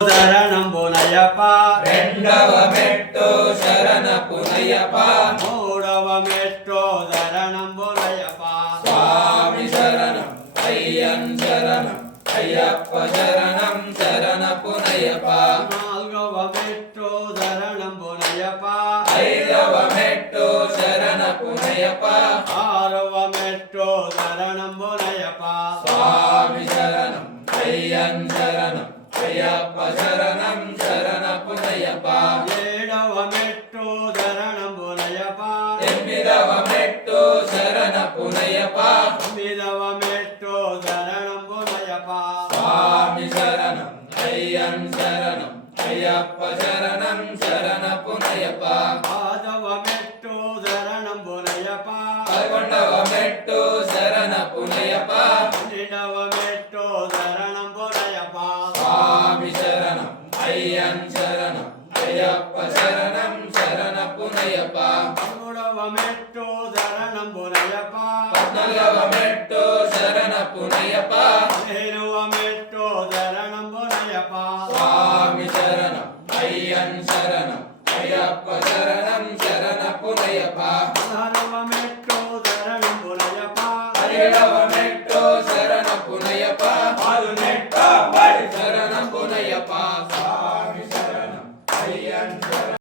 శరణం పునయప రెండవ మెట్టు శరణ పునయప మూడవ మెట్టు శరణం పునయప స్వామి శరణం అయ్యన్ శరణం అయ్యప్ప శరణం శరణ పునయప నాలుగవ మెట్టు శరణం పునయప ఐదవ మెట్టు శరణ పునయప ఆరవ మెట్టు శరణం పునయప స్వామి శరణం అయ్యన్ శరణం అయ్యప్ప శరణం శరణ పునయప ఏడవ మెట్టు శరణం పునయప ఎనిమిదవ మెట్టు శరణ పునయప తొమ్మిదవ మెట్టు శరణం పునయప స్వామి శరణం అయ్యన్ శరణం అయ్యప్ప శరణం శరణ పునయప పదవ మెట్టు శరణం పునయప 11వ మెట్టు శరణ పునయప 12వ మెట్టు శరణం పునయప స్వామి శరణం అయ్యన్ శరణం అయ్యప్ప శరణం శరణ పునయప 13వ మెట్టు శరణం పునయప 14వ మెట్టు శరణ పునయప 15వ మెట్టు శరణం పునయప స్వామి శరణం అయ్యన్ శరణం అయ్యప్ప శరణం శరణ పునయప 16వ మెట్టు శరణం పునయప 17వ మెట్టు శరణ పునయప 18వ శరణ పునయప